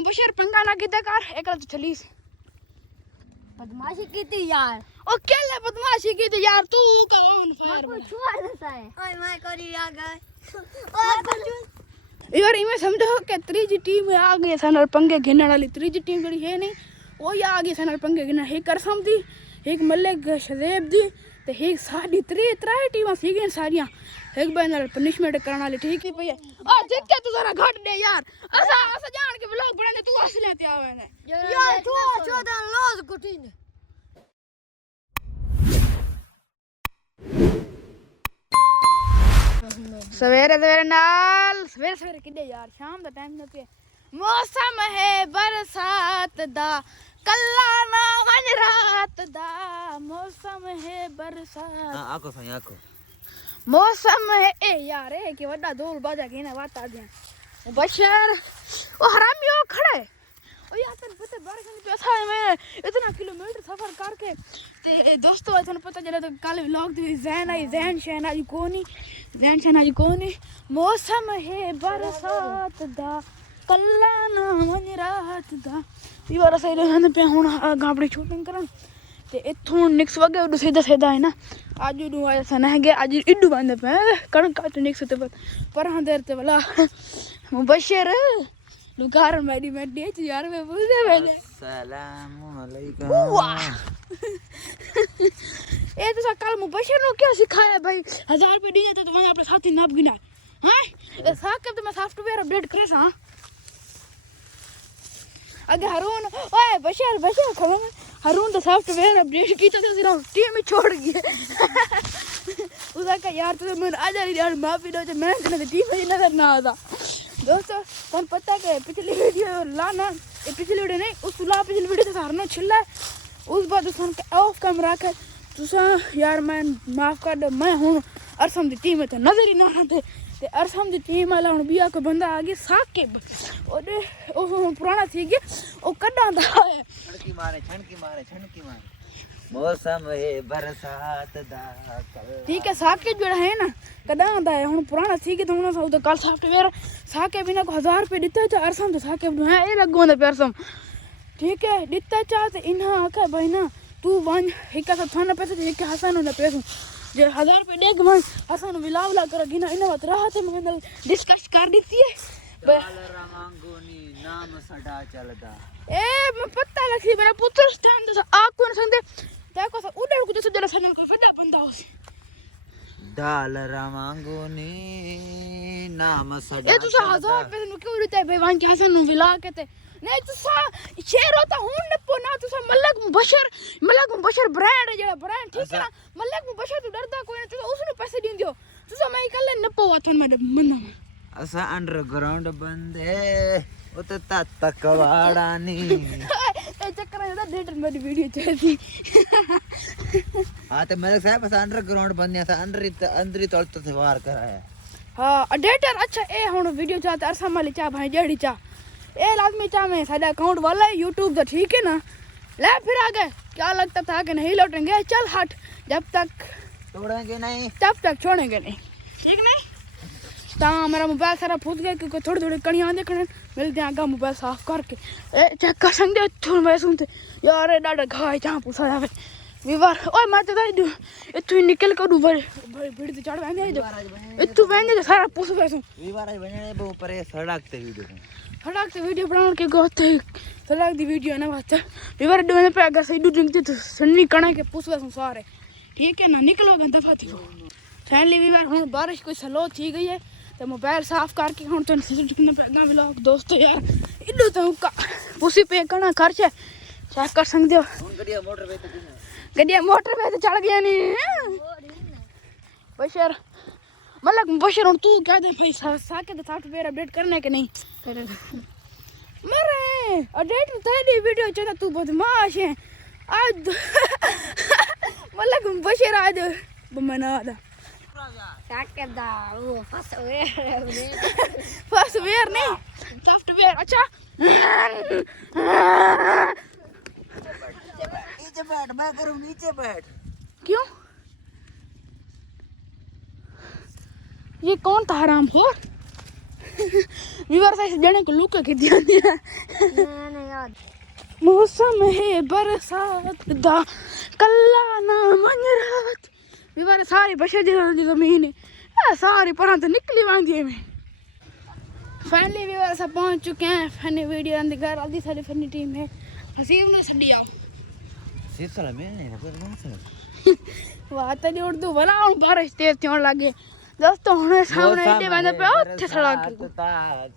मुबशर पंगा ना कीता कर एकला तो चलीस बदमाशी की थी यार ओ केले बदमाशी की थी यार तू का ऑन फायर कोई छुआ देता है ओए मैं करी आ गए यार इमे समझो कि त्रीजी टीम आ गई सनर पंगे गिनने वाली त्रीजी टीम बड़ी है नहीं वो ही आ गई सनर पंगे गिनने एक करसम दी एक मलिक शदेब दी ते एक साडी त्रै टीमां सी गई सारियां एक बनर पनिशमेंट करने वाली ठीक नहीं भैया ओ देख के तू जरा घट दे यार असा जान के ब्लॉग बनाने तू असले ते आवे ने यार छुआ दे लॉस कुटीन सवेरे सवेरे नाल सवेरे सवेरे किदे यार शाम दा टाइम पे मौसम है बरसात दा कल्ला ना वन रात दा मौसम है बरसात आको सही आको मौसम है ए यार ए कि वड्डा ढोल बाजा के ना वाता दे बशर ओ हरामियो खड़े ओ यार तन पता बारिश में पैसा है मैं इतना किलोमीटर सफर करके ते दोस्तों तन पता चला तो कल व्लॉग दी जैन शहनाज कोनी मौसम है बरसात दा कल्ला ना वन रात दा ये बार सही रहने पे हुन गाबड़ी शूटिंग करन ते इथों निक्स वगे उड सीधा है ना आज उड आया सन है गे आज इडू बंद पे कण काट निक्स ते पर हां देर ते वाला मुबशर लुकार मेडी मेडी यार मैं बोल दे पहले अस्सलाम वालेकुम वाह ए तो कल मुबशर ने क्या सिखाया भाई 1000 रुपए दिए थे तो मैंने अपने साथी नाप गिना हैं ए साकब तो मैं सॉफ्टवेयर अपडेट करे सा अगर हरून ओए बशर खड़ा हरून तो सॉफ्टवेयर अपडेट की तो सिर्फ टीम में छोड़ गया उसका का यार तो मैं आ जा रही यार माफी दो मैं तो टीम में नजर ना आता दोस्तों तुम पता है पिछली वीडियो लाना ये पिछली वीडियो नहीं उस ला पिछली वीडियो तो हरना छिल्ला उस बाद उस ऑफ कैमरा के तुसा यार मैं माफ कर दो मैं हूं अरसम दी टीम में तो नजर ही ना आते ते अरसम दी टीम वाला हुन बिया को बंदा आ गया साकिब ओदे ओ पुराना थी गया ओ कडांदा है छणकी मारे मौसम है बरसात दा ठीक है साकिब जोड़ा है ना कडांदा है हुन पुराना थी गया तो हुन तो कल सॉफ्टवेयर साकिब बिना को 1000 रुपए दिता था अरसम तो साकिब है ए लगोंदा परसम ठीक है दिता चा ते इना आका भाई ना तू वन हिका सा थाना पैसे हिका हसन ना पैसे जे 1000 रुपए देख मैं हसन विलावला कर गिना इन बात राहत में डिस्कस कर देती है डालरा मांगोनी नाम सदा चलदा ए मैं पता लगी मेरा पुत्र स्टैंड से आको न संदे देखो सा उड़े को जैसे जरा सनल को फिदा बंदा उस डालरा मांगोनी नाम सदा ए तू 1000 रुपए नु क्यों देते भाई वन के हसन विला के ते नहीं तू सा शेर होता हूं न पोना तू सा मलक मुबशर ब्रांड है जेड़ा ब्रांड ठीक है ना मलक मुबशर तू डरदा कोई नहीं तू उसने पैसे दी दियो तू सा मैं कल न पो वथन में मन्ना असा अंडरग्राउंड बंदे ओ तो तक वाड़ानी ए चक्कर में डेटर मेरी वीडियो चलती हां तो मेरे साहब असा अंडरग्राउंड बंदे था अंदर ही तोड़ से वार कराया हां डेटर अच्छा ए हुन वीडियो चाहता अरसम वाली चा भाई जेड़ी चा ए लाजमी चा में साडा अकाउंट वाला है YouTube का ठीक है ना ले फिर आगे क्या लगता था कि नहीं लौटेंगे चल हट जब तक तोड़ेंगे नहीं तब तक छोड़ेंगे नहीं ठीक नहीं ता मेरा मोबाइल सारा फूट गया क्योंकि थोड़ी कड़ियां देखने मिलते हैं आगे मोबाइल साफ करके ए चेक कर संगे थोड़ा मैं सुनते यार डाडा घाय जहां पूछा जावे विवार ओए मैं तो दे इतु ही निकल कर बड़े भीड़ से चढ़ वेंदे जो इतु वेंदे सारा पूछ वैसू विवार आज बने बो परे सड़क ते वीडियो बनाने के गोते सड़क दी वीडियो ना बात विवार डोने पे अगर सही ड्रिंक तो सन्नी कणा के पूछ वैसू सारे ठीक है ना निकलो गंदा फाती को फैमिली विवार हुन बारिश कोई स्लो थी गई है तो मोबाइल साफ करके हुन तो सिर्फ ना व्लॉग दोस्तों यार इडो तो का उसी पे कणा खर्च है चेक कर सकते हो गड्डिया मोटर पे तो चढ़ गया नहीं बशर मतलब बशर हुन तू कह दे भाई साके तो सॉफ्टवेयर अपडेट करने के नहीं मरे अपडेट में तेरी वीडियो चला तू बदमाश है आज मतलब बशर आज बमना दा साके दा वो सॉफ्टवेयर नहीं सॉफ्टवेयर अच्छा नीचे बैठ मैं करूं नीचे बैठ क्यों ये कौन था हरामखोर व्यूअर्स ऐसे जने को लुक के दिया दिया नहीं याद मौसम है बरसात दा कल्ला ना मंजरात व्यूअर्स सारी बशे दी जमीन है सारी पर तो निकली वांदी में फाइनली व्यूअर्स पहुंच चुके हैं फनी वीडियो अंदर घर आदि सारी फनी टीम है हसीब ने सड़ी आओ सीसला में नहीं पर ना वाह तेरी उर्दू भला बारिश तेज होने लगे दोस्तों हमें सामने इतने बंदे पे उठे सड़क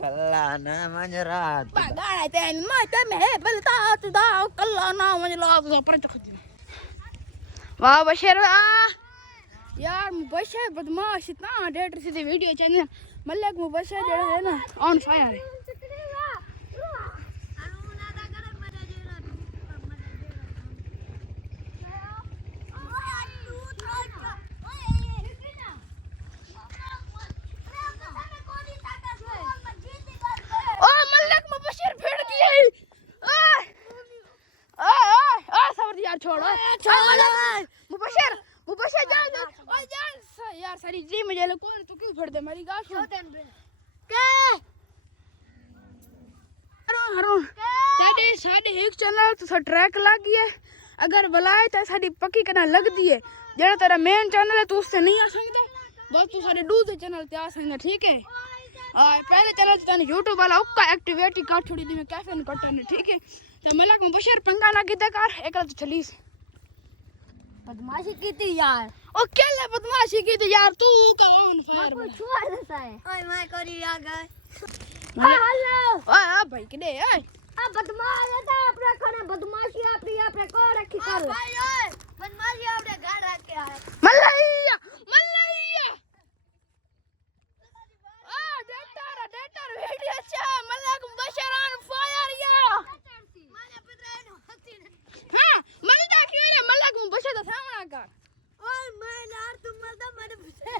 कल्ला ना मंजरात गाना तेन माता में बलता तुदा कल्ला ना मंजरात पर चखती वाह बशर यार मुबशर बदमाश इतना डेटर सीधी वीडियो चैनल मल्लक मुबशर जो है ना ऑन फायर है छोड़ो मुबशर मुबशर जान ओ जान यार सारी जी मुझे ले कौन तू क्यों फड़ दे मेरी गाल सुन के हरो तेरे साडे एक चैनल तो ट्रैक लग गई है अगर बुलाए तो साडी पक्की कना लग दी है जेड़ा तेरा मेन चैनल है तू उससे नहीं आ सकता बस तू साडे दूसरे चैनल ते आ सकता ठीक है हां पहले चैनल तने YouTube वाला उक्का एक्टिविटी काट छोड़ी दी मैं कैसे न कटने ठीक है तो मलक मुबशर पंगा ना किते कर एकला तो चलीस बदमाशी की थी यार ओ केले बदमाशी की थी यार तू का ऑन फायर को छुआ देता है ओए मैं करी आ गए हेलो ओए भाई किडे ओए आ बदमाश है था अपने खाने बदमाशी अपने को रखी कर भाई ओए बदमाशी अपने घर रख के आए मल्लैया मल्लैया आ डेटर वीडियो अच्छा मलक मुबशर ऑन फायर या माने पतरानो हती ने हां मलदा क्यों रे मलक मुबशर दा सामना कर ओए मैं यार तुम मरदा मैंने पूछे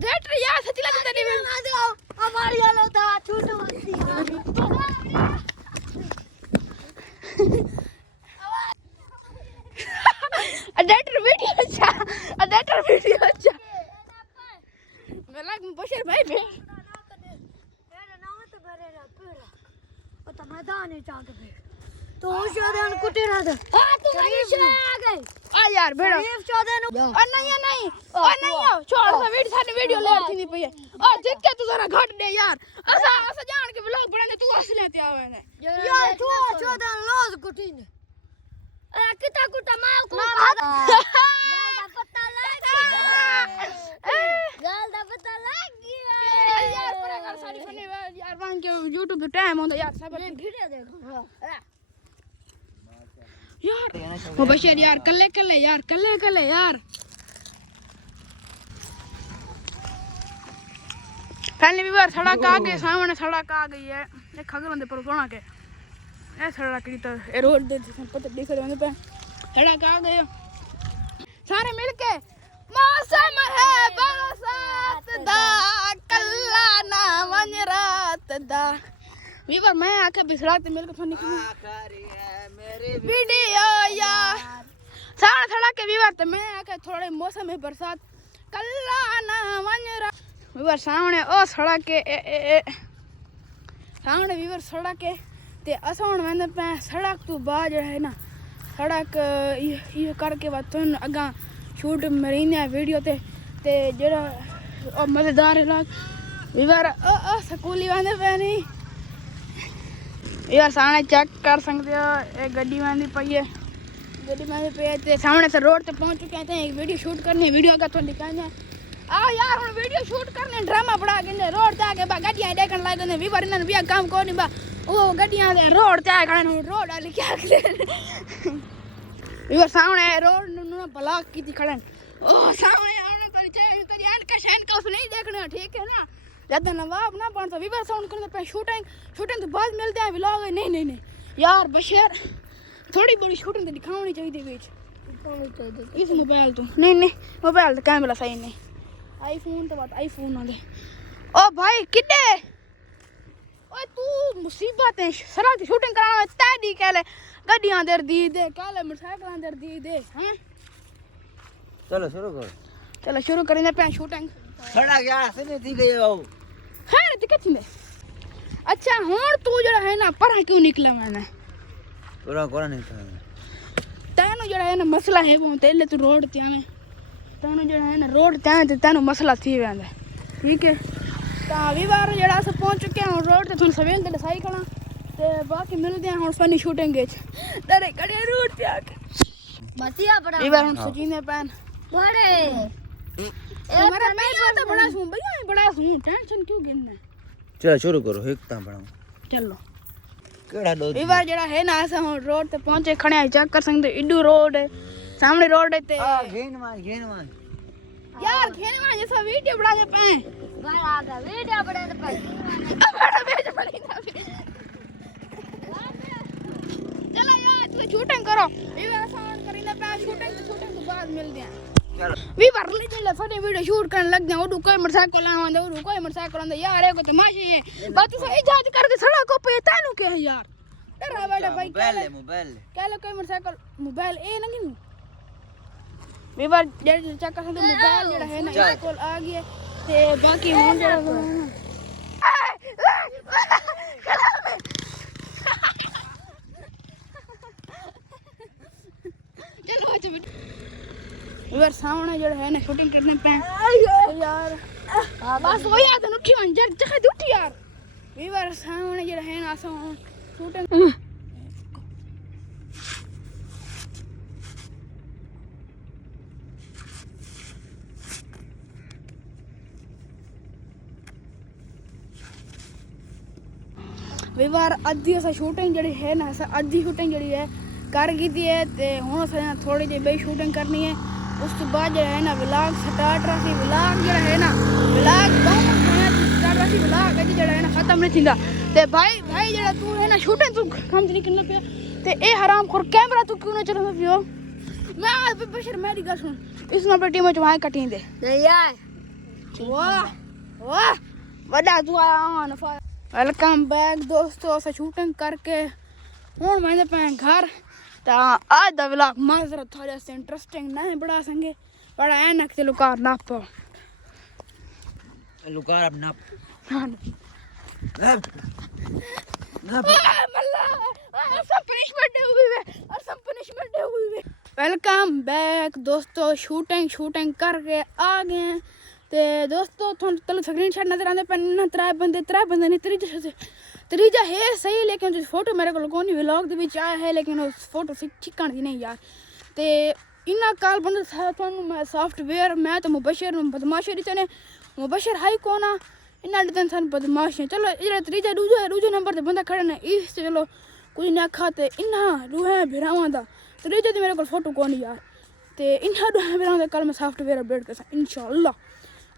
डेटर यार सच्ची लग तेरी ना दो हमारी वाला था छूट मत डेटर वीडियो अच्छा मलक मुबशर भाई बे मेरा नाम तो भरेगा पूरा और तो मैदान है चाक पे तो शोधन कुटी रहा था हां तू आ गई आ यार बेड़ा शरीफ शोधन ओ नहीं छोड़ सा वीडियो साडी वीडियो ले थी नहीं पई ओ जिक्के तू जरा घट दे यार ऐसा जान के व्लॉग बनाने तू असले ते आवे ने यार तू शोधन लोज कुटी ने ए किता कुटा माल को गाल दा पता लग गया यार पूरा कर साडी फनी यार वांग के YouTube पे टाइम होता यार सब वीडियो देखो यार मुबशर यार कल्ले यार पहले भी बार सड़क आ गई सामने सड़क आ गई है ये खगर बंदे पर सोना के ए सड़क की तो ए रोड दे पता दिख रहे पे सड़क आ गई सारे मिलके मौसम है बरसात दा कल्ला ना मंजरात दा वीवर मैं आके बिसराते मिलके फोन निकल आखरी है मेरी वीडियो यार सारा सड़क के वीवर तो मैं आके थोड़े मौसम है बरसात कल्ला ना मंजरात वीवर सामने ओ सड़क के सामने वीवर सड़क के ते असौन मैंने पे सड़क तो बाज है ना सड़क ये करके बाद तुम अगा शूट मरीने वीडियो ते जरा ओ मजेदार इलाक वीवर ओ स्कूली वाले पे नहीं यार सामने चेक कर सकते हो एक गड्डी वाली पई है गड्डी वाली पे ते सामने से रोड पे पहुंच चुके हैं एक वीडियो शूट करनी वीडियो का तो दिखाना आ यार हम वीडियो शूट करने ड्रामा बना के रोड ते आके गाड़ियां देखने लगे ने वीवर ने भी काम को नहीं बा ओ गाड़ियां रोड ते आके रोड वाली क्या करे वीवर सामने रोड नु ब्लॉक की थी खड़न ओ सामने आने तेरी का शैन का नहीं देखना ठीक है ना ज्यादा नवाब ना पड़ता वीवर साउंड करने पे शूटिंग तो बाद मिलते हैं व्लॉग नहीं यार बशर थोड़ी बड़ी शूटिंग तो दिखानी चाहिए बीच इस मोबाइल तो नहीं मोबाइल तो कैमरा सही नहीं आईफोन तो बात आईफोन वाले ओ भाई किड्डे ओए तू मुसीबत है सरा की शूटिंग कराना तैडी कहले गड्डियां दे दी दे कहले मोटरसाइकिल दे दी दे हैं चलो शुरू करें पे शूटिंग खड़ा गया से नहीं थी गई वो खैर दिक्कत नहीं। अच्छा हुन तू जड़ा है ना पर क्यों निकला मैंने पूरा कोरा नहीं था तेनो जड़ा है ना मसला है वो तेले तू रोड ते आवे तेनो जड़ा है ना रोड ते आवे ते तेनो मसला थी वेंदा ठीक है। ता वी बार जड़ा अस पहुंच चुके हैं रोड ते थोन सवेल ते साई करा ते बाकी मिलदे हैं हुन फनी शूटिंग विच तेरे कड़े रोड ते आके बसिया बड़ा वी बार हुन सजीने पैन बड़े तुम्हारा मैं तो बड़ा हूं भैया बड़ा हूं टेंशन क्यों गिनना चलो शुरू करो एक ता बनाओ चलो केड़ा दो वी बार जड़ा है ना अस हुन रोड ते पहुंचे खड़े चेक कर सकदे इडू रोड है सामने रोड है ते घेन मान यार खेने में जैसा वीडियो बना के पे भाई आ गया वीडियो बड़े तो पर बड़ा बेच पड़ी था चलो यार तू शूटिंग करो ये वाला सामान करी ना पे शूटिंग तो बाद मिलते हैं चलो वी भर ले चले फटे वीडियो शूट करने लग जाओ कोई मोटरसाइकिल लाना दे कोई मोटरसाइकिल आंदा यार है को तमाशे है बात तो इजाजत करके सड़क पे तानु के है यार डरा बेटा भाई मोबाइल कह लो कोई मोटरसाइकिल मोबाइल ए नहीं वी बार जेड चेक कर सकते मोबाइल जेड़ा है ना इसको आ गया ते बाकी हुन जेड़ा चलो अच्छा इधर सामने जो है ना शूटिंग करने पे यार बस वही आदन उठी वन जगह उठी यार इधर सामने जो है ना शूटिंग विवार अद्धी अस शूटिंग जड़ी है ना अद्धी शूटिंग जड़ी है कर दी है ते हुन अस थोड़ी जी बे शूटिंग करनी है उस तो बाद जो है ना व्लॉग स्टार्ट रही व्लॉग जो है ना व्लॉग स्टार्ट रही व्लॉग अज जो है ना खत्म नहीं थिंदा ते भाई जड़ा तू है ना शूटिंग तू काम नहीं करना पे ते ए हराम खोर कैमरा तू क्यों ना चला पियो मैं आज बशर मेरी गल सुन इस नंबर टीम में वहां कटी दे नहीं यार वाह वाह बड़ा तू आन वेलकम बैक दोस्तों अस शूटिंग करके हुन मैं पे घर ता आज दा व्लॉग माजरा थोड़ा सा इंटरेस्टिंग ना है बड़ा संगे बड़ा ऐनक ते लुकार नाप लुकार अब ना वेलकम बैक दोस्तों शूटिंग करके आ गए ते दोस्तों थोन तल स्क्रीन शॉट नजर आंदे पे त्रै बंदे नहीं त्रीजा है सही लेकिन जो फोटो मेरे को कोनी व्लॉग दे विच आया है लेकिन उस फोटो से ठिकाने दी नहीं यार ते इना काल बंदा था थोन मैं सॉफ्टवेयर मैं तो मुबशर बदमाशी दितने मुबशर हाई कोना इना दितन सन बदमाशी चलो इधर त्रीजा दूजे नंबर ते बंदा खड़ा ने इस चलो कुछ ना खाते इना रूहे भिरावां दा त्रीजे ते मेरे को फोटो कोनी यार ते इना रूहे भिरावां दा कल मैं सॉफ्टवेयर अपडेट करसा इंशाल्लाह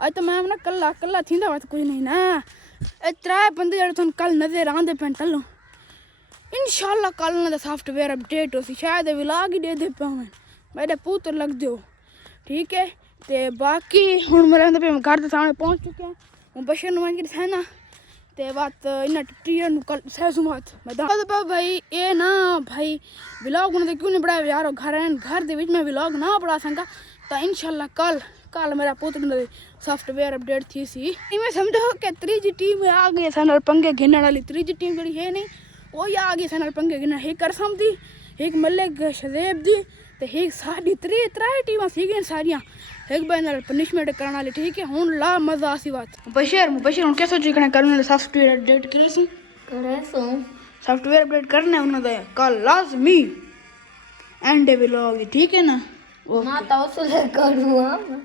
आज तो मैं ना कल्ला थींदा बात कुछ नहीं ना ए त्रै बंदे जड़े थोन कल नजर आंदे पे टल्लो इंशाल्लाह कल ना सॉफ्टवेयर अपडेट होसी शायद व्लॉग ही दे पावन मेरे पुत्र लग दो ठीक है ते बाकी हुन मेरे पे घर के सामने पहुंच चुके हैं हूँ बशर नुमान की है ना ते बात इन्ना टीयर कल सहसुमात मैदान तो भाई ये ना भाई व्लॉग उन्होंने क्यों नहीं बढ़ाया यार घर दे विच मैं व्लॉग ना बढ़ा सका तो इंशाल्लाह कल मेरा पुत्र सॉफ्टवेयर अपडेट थी सी मैं समझो कि त्रीजी टीम आ गई सन पंगे गिनने वाली त्रीजी टीम जी है नहीं वो आ गई सन पंगे गिन एक करसम दी एक मलिक शदेब दी ते एक साड़ी त्रै टीम सी सारियां एक बार नाल पनिशमेंट करने वाली ठीक है हुन ला मजा आसी बात बशर हुन कैसे सोची कल सॉफ्टवेयर अपडेट करे सॉफ्टवेयर अपडेट करना है उन्होंने कल लाजमी एंड व्लॉग ठीक है ना माता उस करूँ